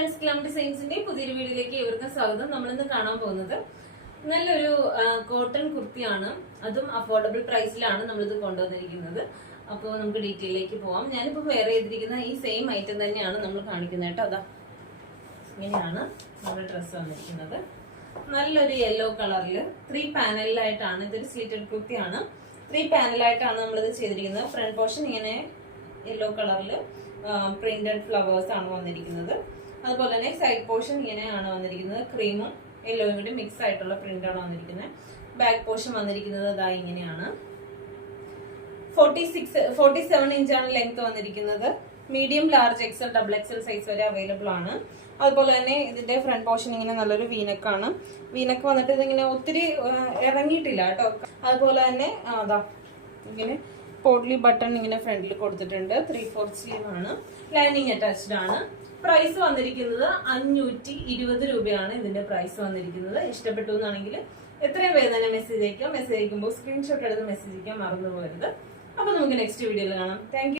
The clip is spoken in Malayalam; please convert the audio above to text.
ഫ്രണ്ട്സ്, ഗ്ലാം ഡിസൈൻസിന്റെ പുതിയൊരു വീഡിയോയിലേക്ക് ഇവർക്കും സ്വാഗതം. നമ്മളിന്ന് കാണാൻ പോകുന്നത് നല്ലൊരു കോട്ടൺ കുർത്തിയാണ്. അതും അഫോർഡബിൾ പ്രൈസിലാണ് നമ്മളിത് കൊണ്ടുവന്നിരിക്കുന്നത്. അപ്പോൾ നമുക്ക് ഡീറ്റെയിലേക്ക് പോവാം. ഞാനിപ്പോൾ വെയർ ചെയ്തിരിക്കുന്ന ഈ സെയിം ഐറ്റം തന്നെയാണ് നമ്മൾ കാണിക്കുന്നത് കേട്ടോ. അതാ ഇങ്ങനെയാണ് നമ്മുടെ ഡ്രസ്സ് വന്നിരിക്കുന്നത്. നല്ലൊരു യെല്ലോ കളറിൽ 3 പാനലിലായിട്ടാണ്. ഇതൊരു സ്ലിറ്റഡ് കുർത്തിയാണ്. 3 പാനലായിട്ടാണ് നമ്മളിത് ചെയ്തിരിക്കുന്നത്. ഫ്രണ്ട് പോർഷൻ ഇങ്ങനെ യെല്ലോ കളറിൽ പ്രിന്റഡ് ഫ്ലവേഴ്സ് ആണ് വന്നിരിക്കുന്നത്. അതുപോലെ തന്നെ സൈഡ് പോർഷൻ ഇങ്ങനെയാണ് വന്നിരിക്കുന്നത്. ക്രീമും യെല്ലോയും കൂടി മിക്സ് ആയിട്ടുള്ള പ്രിന്റ് ആണ് വന്നിരിക്കുന്നത്. ബാക്ക് പോർഷൻ വന്നിരിക്കുന്നത് അതാ ഇങ്ങനെയാണ്. 47 ഇഞ്ചാണ് ലെങ്ത് വന്നിരിക്കുന്നത്. Medium, large, XL, double XL size വരെ അവൈലബിൾ ആണ്. അതുപോലെ തന്നെ ഇതിന്റെ ഫ്രണ്ട് പോർഷൻ ഇങ്ങനെ നല്ലൊരു വീനക്കാണ്. വീനക്ക് വന്നിട്ട് ഇതിങ്ങനെ ഒത്തിരി ഇറങ്ങിയിട്ടില്ല കേട്ടോ. അതുപോലെ തന്നെ അതാ ഇങ്ങനെ പോട്ട്ലി ബട്ടൺ ഇങ്ങനെ ഫ്രണ്ടിൽ കൊടുത്തിട്ടുണ്ട്. 3/4 സ്ലീവ് ആണ്. ലൈനിങ് അറ്റാച്ച്ഡ് ആണ്. പ്രൈസ് വന്നിരിക്കുന്നത് 520 രൂപയാണ് ഇതിന്റെ പ്രൈസ് വന്നിരിക്കുന്നത്. ഇഷ്ടപ്പെട്ടു എന്നാണെങ്കിൽ എത്രയും വേഗം തന്നെ മെസ്സേജ് അയക്കാം. മെസ്സേജ് അയക്കുമ്പോൾ സ്ക്രീൻഷോട്ട് എടുത്ത് മെസ്സേജ് അയക്കാൻ മറന്നു പോകരുത്. അപ്പൊ നമുക്ക് നെക്സ്റ്റ് വീഡിയോയിൽ കാണാം. താങ്ക്